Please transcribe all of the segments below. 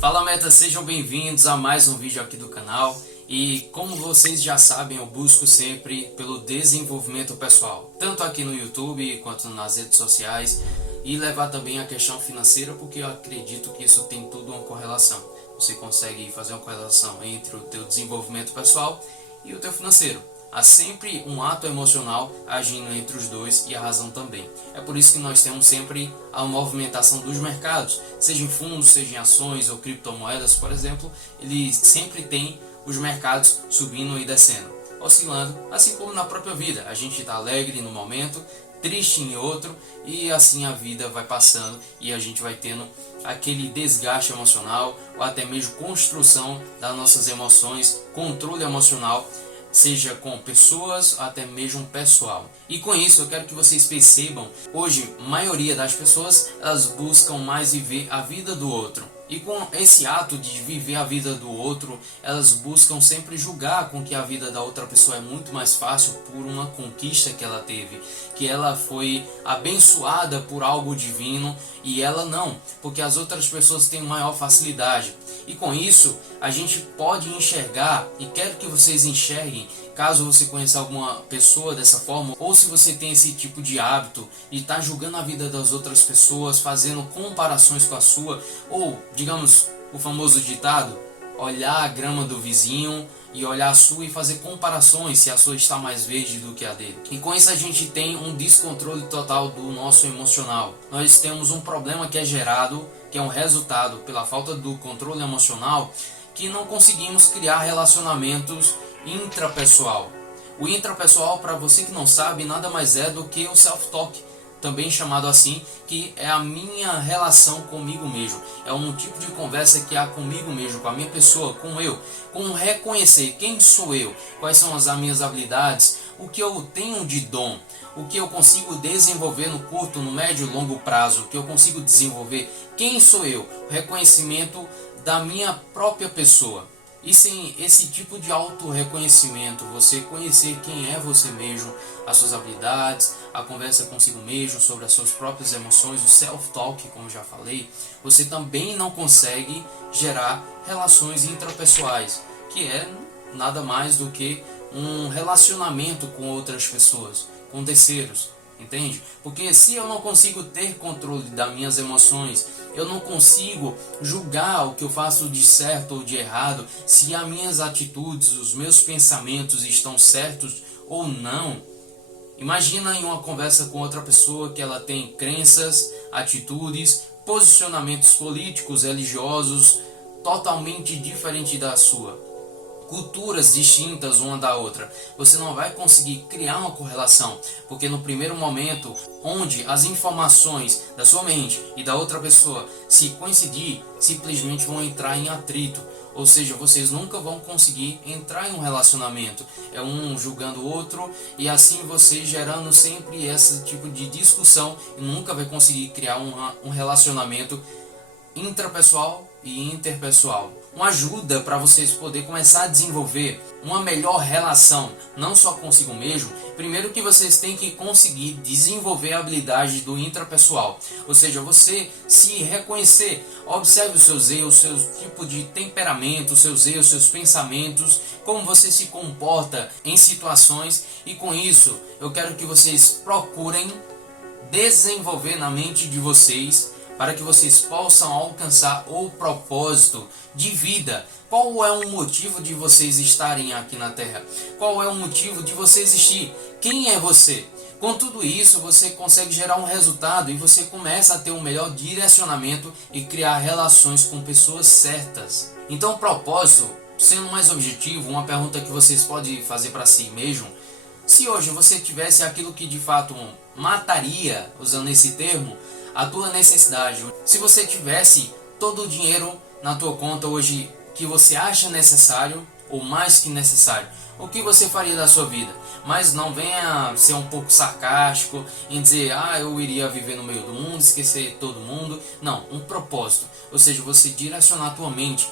Fala Meta, sejam bem-vindos a mais um vídeo aqui do canal. E como vocês já sabem, eu busco sempre pelo desenvolvimento pessoal, tanto aqui no YouTube quanto nas redes sociais, e levar também a questão financeira, porque eu acredito que isso tem tudo uma correlação. Você consegue fazer uma correlação entre o teu desenvolvimento pessoal e o teu financeiro. Há sempre um ato emocional agindo entre os dois e a razão também. É por isso que nós temos sempre a movimentação dos mercados, seja em fundos, seja em ações ou criptomoedas, por exemplo, ele sempre tem os mercados subindo e descendo, oscilando, assim como na própria vida. A gente está alegre no momento, triste em outro, e assim a vida vai passando e a gente vai tendo aquele desgaste emocional ou até mesmo construção das nossas emoções, controle emocional, seja com pessoas, até mesmo pessoal. E com isso eu quero que vocês percebam, hoje a maioria das pessoas, elas buscam mais viver a vida do outro. E com esse ato de viver a vida do outro, elas buscam sempre julgar com que a vida da outra pessoa é muito mais fácil por uma conquista que ela teve, que ela foi abençoada por algo divino e ela não, porque as outras pessoas têm maior facilidade. E com isso, a gente pode enxergar, e quero que vocês enxerguem, caso você conheça alguma pessoa dessa forma, ou se você tem esse tipo de hábito e está julgando a vida das outras pessoas, fazendo comparações com a sua, ou, digamos, o famoso ditado, olhar a grama do vizinho e olhar a sua e fazer comparações se a sua está mais verde do que a dele. E com isso a gente tem um descontrole total do nosso emocional. Nós temos um problema que é gerado, que é um resultado pela falta do controle emocional, que não conseguimos criar relacionamentos intrapessoal. O intrapessoal, para você que não sabe, nada mais é do que o self-talk, também chamado assim, que é a minha relação comigo mesmo. É um tipo de conversa que há comigo mesmo, com a minha pessoa, com eu, com reconhecer quem sou eu, quais são as minhas habilidades, o que eu tenho de dom, o que eu consigo desenvolver no curto, no médio e longo prazo, o que eu consigo desenvolver, quem sou eu, o reconhecimento da minha própria pessoa. E sem esse tipo de auto-reconhecimento, você conhecer quem é você mesmo, as suas habilidades, a conversa consigo mesmo sobre as suas próprias emoções, o self-talk, como já falei, você também não consegue gerar relações intrapessoais, que é nada mais do que um relacionamento com outras pessoas, com terceiros. Entende? Porque se eu não consigo ter controle das minhas emoções, eu não consigo julgar o que eu faço de certo ou de errado, se as minhas atitudes, os meus pensamentos estão certos ou não. Imagina em uma conversa com outra pessoa que ela tem crenças, atitudes, posicionamentos políticos, religiosos totalmente diferentes da sua, culturas distintas uma da outra. Você não vai conseguir criar uma correlação, porque no primeiro momento, onde as informações da sua mente e da outra pessoa se coincidir, simplesmente vão entrar em atrito. Ou seja, vocês nunca vão conseguir entrar em um relacionamento. É um julgando o outro e assim você gerando sempre esse tipo de discussão e nunca vai conseguir criar um relacionamento intrapessoal e interpessoal. Uma ajuda para vocês poderem começar a desenvolver uma melhor relação, não só consigo mesmo. Primeiro que vocês têm que conseguir desenvolver a habilidade do intrapessoal, ou seja, você se reconhecer, observe os seus erros, seu tipo de temperamento, seus erros, seus pensamentos, como você se comporta em situações, e com isso eu quero que vocês procurem desenvolver na mente de vocês para que vocês possam alcançar o propósito de vida. Qual é o motivo de vocês estarem aqui na Terra? Qual é o motivo de você existir? Quem é você? Com tudo isso, você consegue gerar um resultado e você começa a ter um melhor direcionamento e criar relações com pessoas certas. Então, o propósito, sendo mais objetivo, uma pergunta que vocês podem fazer para si mesmo: se hoje você tivesse aquilo que de fato mataria, usando esse termo, a tua necessidade, se você tivesse todo o dinheiro na tua conta hoje que você acha necessário ou mais que necessário, o que você faria da sua vida? Mas não venha ser um pouco sarcástico em dizer, eu iria viver no meio do mundo, esquecer todo mundo. Não, um propósito, ou seja, você direcionar a tua mente,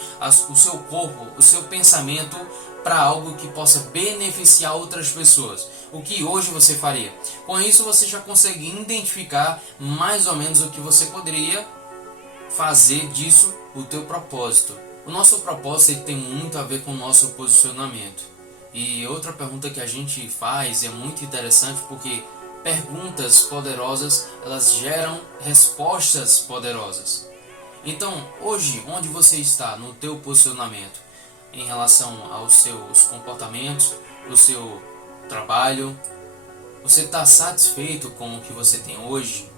o seu corpo, o seu pensamento para algo que possa beneficiar outras pessoas. O que hoje você faria? Com isso você já consegue identificar mais ou menos o que você poderia fazer disso o teu propósito. O nosso propósito ele tem muito a ver com o nosso posicionamento. E outra pergunta que a gente faz é muito interessante porque perguntas poderosas, elas geram respostas poderosas. Então, hoje, onde você está no teu posicionamento em relação aos seus comportamentos, o seu trabalho, você está satisfeito com o que você tem hoje?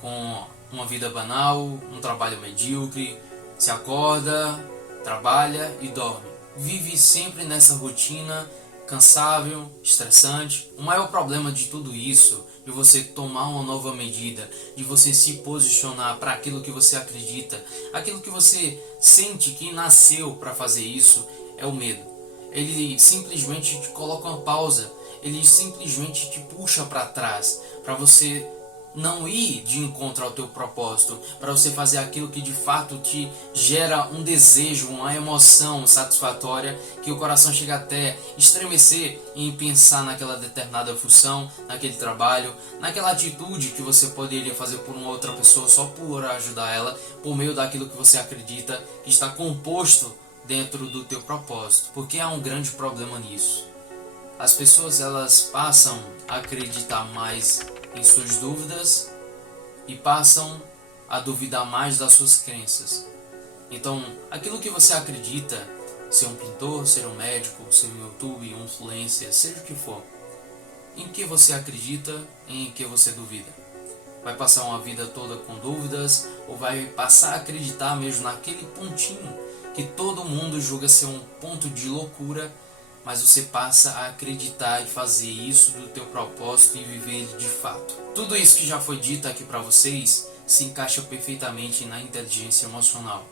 Com uma vida banal, um trabalho medíocre, se acorda, trabalha e dorme. Vive sempre nessa rotina cansável, estressante. O maior problema de tudo isso, de você tomar uma nova medida, de você se posicionar para aquilo que você acredita, aquilo que você sente que nasceu para fazer isso, é o medo. Ele simplesmente te coloca uma pausa, ele simplesmente te puxa para trás, para você não ir de encontro ao teu propósito, para você fazer aquilo que de fato te gera um desejo, uma emoção satisfatória, que o coração chega até estremecer em pensar naquela determinada função, naquele trabalho, naquela atitude que você poderia fazer por uma outra pessoa só por ajudar ela, por meio daquilo que você acredita que está composto dentro do teu propósito. Porque há um grande problema nisso. As pessoas elas passam a acreditar mais em suas dúvidas e passam a duvidar mais das suas crenças. Então, aquilo que você acredita, ser um pintor, ser um médico, ser um YouTube, um influencer, seja o que for, em que você acredita e em que você duvida? Vai passar uma vida toda com dúvidas ou vai passar a acreditar mesmo naquele pontinho que todo mundo julga ser um ponto de loucura, mas você passa a acreditar e fazer isso do teu propósito e viver ele de fato. Tudo isso que já foi dito aqui para vocês se encaixa perfeitamente na inteligência emocional.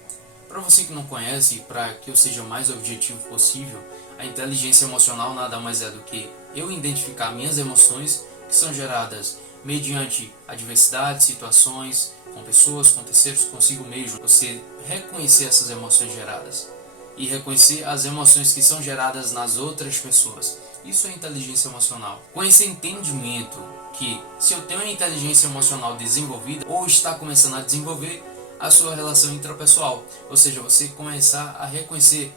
Para você que não conhece, para que eu seja o mais objetivo possível, a inteligência emocional nada mais é do que eu identificar minhas emoções que são geradas mediante adversidades, situações, com pessoas, com terceiros, consigo mesmo. Você reconhecer essas emoções geradas e reconhecer as emoções que são geradas nas outras pessoas. Isso é inteligência emocional. Com esse entendimento que se eu tenho uma inteligência emocional desenvolvida ou está começando a desenvolver a sua relação intrapessoal, ou seja, você começar a reconhecer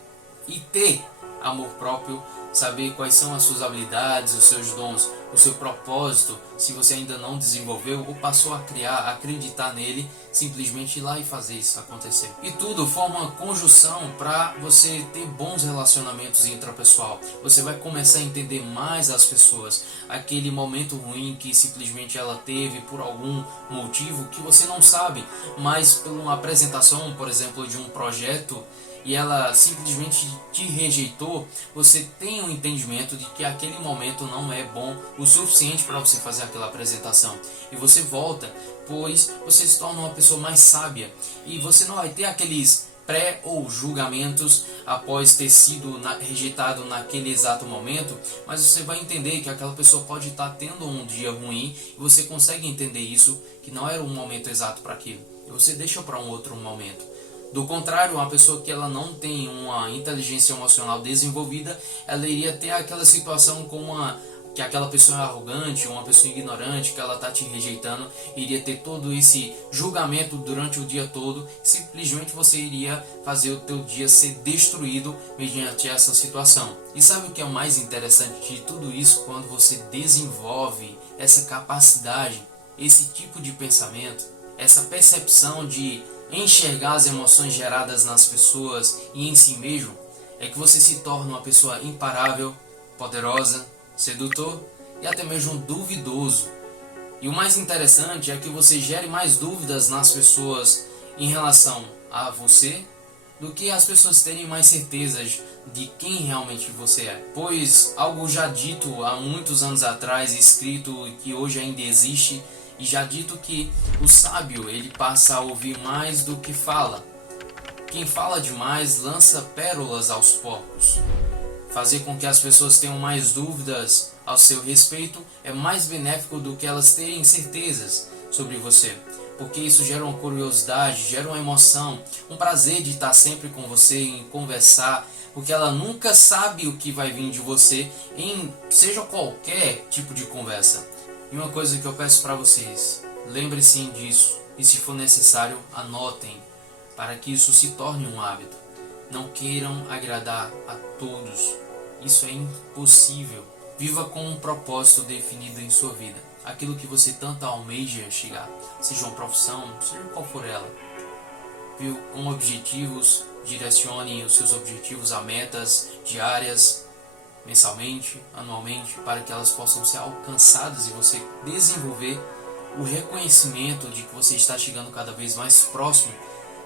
e ter amor próprio, saber quais são as suas habilidades, os seus dons, o seu propósito, se você ainda não desenvolveu ou passou a criar, acreditar nele, simplesmente ir lá e fazer isso acontecer. E tudo forma uma conjunção para você ter bons relacionamentos intrapessoal. Você vai começar a entender mais as pessoas, aquele momento ruim que simplesmente ela teve por algum motivo que você não sabe, mas por uma apresentação, por exemplo, de um projeto, e ela simplesmente te rejeitou, você tem um entendimento de que aquele momento não é bom o suficiente para você fazer aquela apresentação. E você volta, pois você se torna uma pessoa mais sábia. E você não vai ter aqueles pré ou julgamentos após ter sido rejeitado naquele exato momento, mas você vai entender que aquela pessoa pode estar tendo um dia ruim e você consegue entender isso, que não era o momento exato para aquilo. E você deixa para um outro momento. Do contrário, uma pessoa que ela não tem uma inteligência emocional desenvolvida, ela iria ter aquela situação que aquela pessoa é arrogante, uma pessoa ignorante, que ela está te rejeitando, iria ter todo esse julgamento durante o dia todo, simplesmente você iria fazer o teu dia ser destruído mediante essa situação. E sabe o que é o mais interessante de tudo isso? Quando você desenvolve essa capacidade, esse tipo de pensamento, essa percepção de enxergar as emoções geradas nas pessoas e em si mesmo, é que você se torna uma pessoa imparável, poderosa, sedutor e até mesmo duvidoso. E o mais interessante é que você gere mais dúvidas nas pessoas em relação a você do que as pessoas terem mais certezas de quem realmente você é. Pois algo já dito há muitos anos atrás, escrito e que hoje ainda existe, e já dito que o sábio ele passa a ouvir mais do que fala. Quem fala demais lança pérolas aos porcos. Fazer com que as pessoas tenham mais dúvidas ao seu respeito é mais benéfico do que elas terem certezas sobre você. Porque isso gera uma curiosidade, gera uma emoção, um prazer de estar sempre com você, em conversar, porque ela nunca sabe o que vai vir de você em seja qualquer tipo de conversa. E uma coisa que eu peço para vocês, lembre-se disso, e, se for necessário, anotem, para que isso se torne um hábito. Não queiram agradar a todos, isso é impossível. Viva com um propósito definido em sua vida, aquilo que você tanto almeja chegar, seja uma profissão, seja qual for ela. Viu? Com objetivos, direcione os seus objetivos a metas diárias, mensalmente, anualmente, para que elas possam ser alcançadas e você desenvolver o reconhecimento de que você está chegando cada vez mais próximo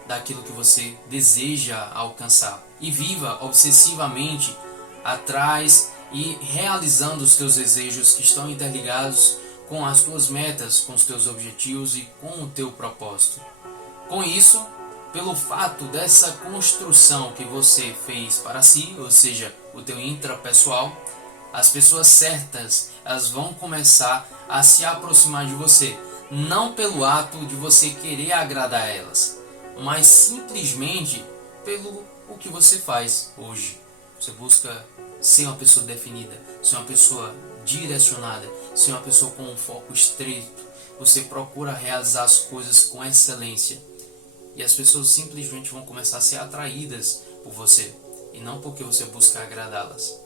daquilo que você deseja alcançar. E viva obsessivamente atrás e realizando os teus desejos que estão interligados com as tuas metas, com os teus objetivos e com o teu propósito. Com isso, pelo fato dessa construção que você fez para si, ou seja, o teu intrapessoal, as pessoas certas, elas vão começar a se aproximar de você, não pelo ato de você querer agradar elas, mas simplesmente pelo o que você faz hoje. Você busca ser uma pessoa definida, ser uma pessoa direcionada, ser uma pessoa com um foco estreito. Você procura realizar as coisas com excelência. E as pessoas simplesmente vão começar a ser atraídas por você, e não porque você busca agradá-las.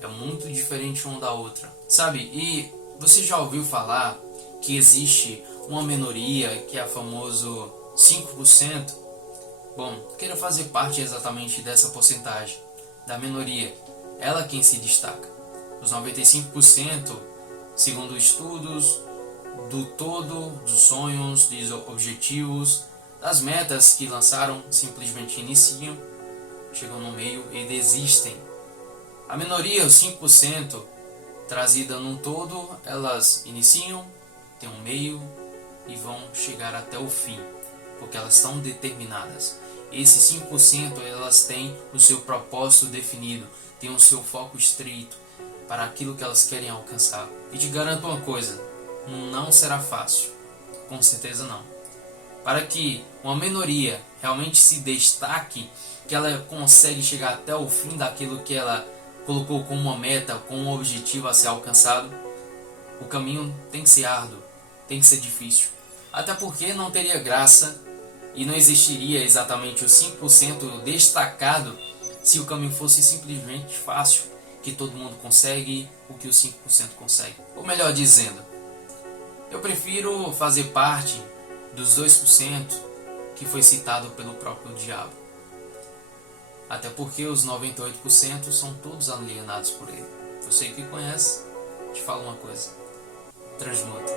É muito diferente uma da outra, sabe? E você já ouviu falar que existe uma minoria, que é a famoso 5%? Bom, queira fazer parte exatamente dessa porcentagem, da minoria. Ela quem se destaca. Os 95%, segundo estudos, do todo, dos sonhos, dos objetivos, das metas que lançaram, simplesmente iniciam, chegam no meio e desistem. A minoria, os 5%, trazida num todo, elas iniciam, têm um meio e vão chegar até o fim, porque elas estão determinadas. Esses 5% elas têm o seu propósito definido, têm o seu foco estreito para aquilo que elas querem alcançar. E te garanto uma coisa, não será fácil, com certeza não. Para que uma minoria realmente se destaque, que ela consegue chegar até o fim daquilo que ela colocou como uma meta, como um objetivo a ser alcançado, o caminho tem que ser árduo, tem que ser difícil. Até porque não teria graça e não existiria exatamente os 5% destacado se o caminho fosse simplesmente fácil, que todo mundo consegue o que os 5% consegue. Ou melhor dizendo, eu prefiro fazer parte dos 2% que foi citado pelo próprio diabo. Até porque os 98% são todos alienados por ele. Você que conhece, te falo uma coisa: transmuta.